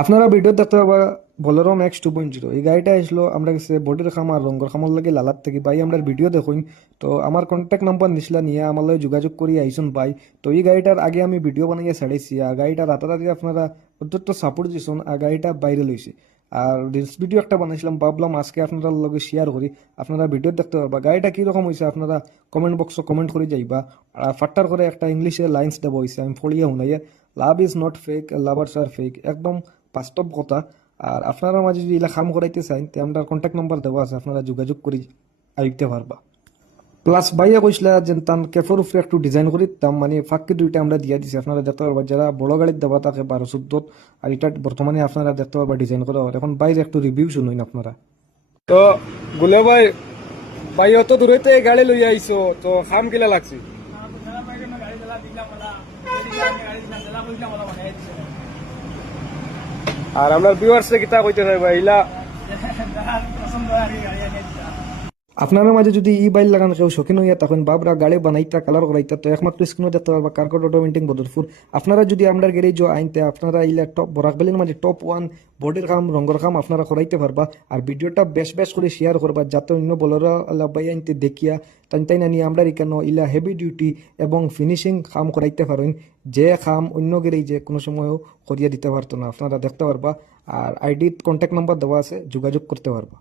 আপনারা ভিডিও দেখতে পাবা বলেরো ম্যাক্স 2.0 এই গাড়িটা আসলো আমরা কাছে বডির খাম আর রঙের খামর লাগে লালার থেকে ভাই আমরা ভিডিও দেখুন। তো আমার কন্ট্যাক্ট নাম্বার নিছিলা নিয়ে আমার লগে যোগাযোগ করি আইসুন ভাই। তো এই গাড়িটার আগে আমি ভিডিও বানাইয়া ছাড়াইছি আর গাড়িটা রাতারাতি আপনারা অত্যন্ত সাপোর্ট দিয়েছেন আর গাড়িটা বাইরে লইছে। আর রিলস ভিডিও একটা বানাইছিলাম ভাবলাম আজকে আপনারা লগে শেয়ার করি। আপনারা ভিডিও দেখতে পারবা গাড়িটা কীরকম হয়েছে আপনারা কমেন্ট বক্সে কমেন্ট করে যাইবা। আর ফাট্টার করে একটা ইংলিশে লাইন্স দেওয়া হয়েছে আমি ফলিয়া শুনাইয়া, love is not fake lovers are fake, একদম বাস্তব কথা। আর আপনারা মাঝে যদি এলা কাম করাইতে চান তে আমরা কন্ট্যাক্ট নাম্বার দেওয়া আছে, আপনারা যোগাযোগ করে আইতে পারবা। প্লাস ভাইয়া কইসলা যে তান কেফর উপরে একটু ডিজাইন করি তাম মানে ফাঁকি দুইটা আমরা দিয়া দিছি, আপনারা দেখতে পারবা যারা বড় গাড়ির দেওয়া থাকে 12-14 আর এটা বর্তমানে আপনারা দেখতে পারবা ডিজাইন করা হয়। এখন বাইরে একটু রিভিউ শুনুন আপনারা। তো গুলে ভাই ভাই অত দূরে তো এই গাড়ি লইয়া আইছো, তো খাম কিলা লাগছে? আর আমরা ভিউয়ার্সে কিতা কইতে চাই ভাই ইলা আপনার মাঝে যদি ই বাইল লাগানো কেউ শৌখিন হইয়া তখন বাবরা গাড়ি বানাইতা কালার করাইতা তো একমাত্র স্ক্রিনে দেখতে পারবা কার্গো অটোমেটিক বদরপুর। আপনারা যদি আমরা গ্যারেজ আইনতে আপনারা ইলা টপ বরাকবেলির মাঝে টপ 1 বডির কাম রঙের কাম আপনারা করাইতে পারবা। আর ভিডিওটা বেশ বেশ করে শেয়ার করবা যাতে অন্য বলরা লাভাই আইনতে দেখিয়া তাই না নিয়ে আমরা এখানে ইলা হেভি ডিউটি এবং ফিনিশিং কাম করাইতে পারেন, যে কাম অন্য গ্যারেজে কোনো সময়ও করিয়া দিতে পারতো না। আপনারা দেখতে পারবা আর আইডি কন্ট্যাক্ট নাম্বার দেওয়া আছে, যোগাযোগ করতে পারবা।